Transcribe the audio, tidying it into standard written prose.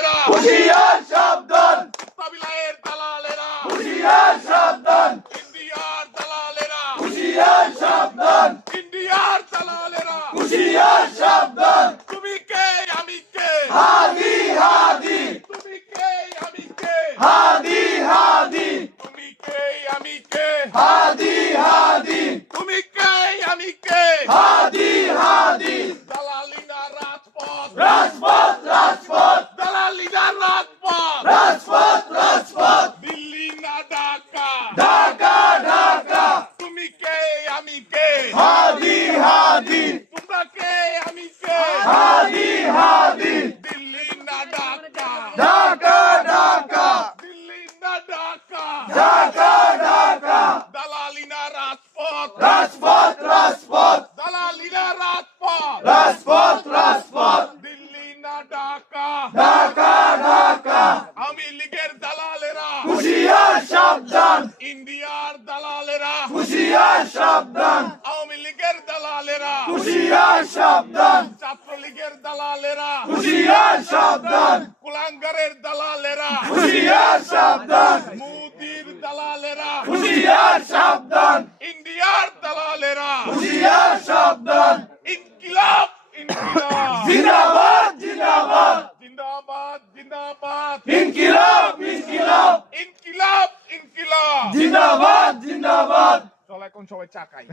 হুঁশিয়ার সাবধান, তাবিলায়ের দালালেরা, হুঁশিয়ার সাবধান, ইন্ডিয়ার দালালেরা, হুঁশিয়ার সাবধান, ইন্ডিয়ার দালালেরা। হুঁশিয়ার সাবধান। তুমি কে আমি কে, হাদি হাদি, তুমি কে আমি কে, হাদি হাদি, তুমি কে আমি কে, হাদি হাদি, তুমি কে আমি কে। হাদি হাদি। দালালিনা রাজপথ, রাজপথ রাজপথ, দালালিনা রাজপথ, রাজপথ রাজপথ, দিল্লি না ঢাকা। ঢাকা ঢাকা। তুমি কে আমি কে, হাদি হাদি, তোমরা কে আমি কে। হাদি হাদি, দিল্লি না ঢাকা, ঢাকা ঢাকা, দিল্লি না ঢাকা। ঢাকা ঢাকা। দালালিনা রাজপথ, রাজপথ রাজপথ, দালালিনা রাজপথ, রাজপথ রাজপথ, দিল্লি না ঢাকা। ঢাকা ঢাকা। আওয়ামী লীগের দালালেরা, হুঁশিয়ার সাবধান, ইন্ডিয়ার দালালেরা, হুঁশিয়ার সাবধান, আওয়ামী লীগের দালালেরা, হুঁশিয়ার সাবধান, ছাত্রলীগের দালালেরা, হুঁশিয়ার সাবধান, কুলাঙ্গারের দালালেরা, হুঁশিয়ার সাবধান, মোদির দালালেরা, হুঁশিয়ার সাবধান, ইন্ডিয়ার দালালেরা। হুঁশিয়ার সাবধান। ইনকিলাব ইনকিলাব, জিন্দাবাদ জিন্দাবাদ, জিন্দাবাদ জিন্দাবাদ, ইনকিলাব ইনকিলাব, ইনকিলাব ইনকিলাব। জিন্দাবাদ জিন্দাবাদ। চল এখন সবাই চা খাই।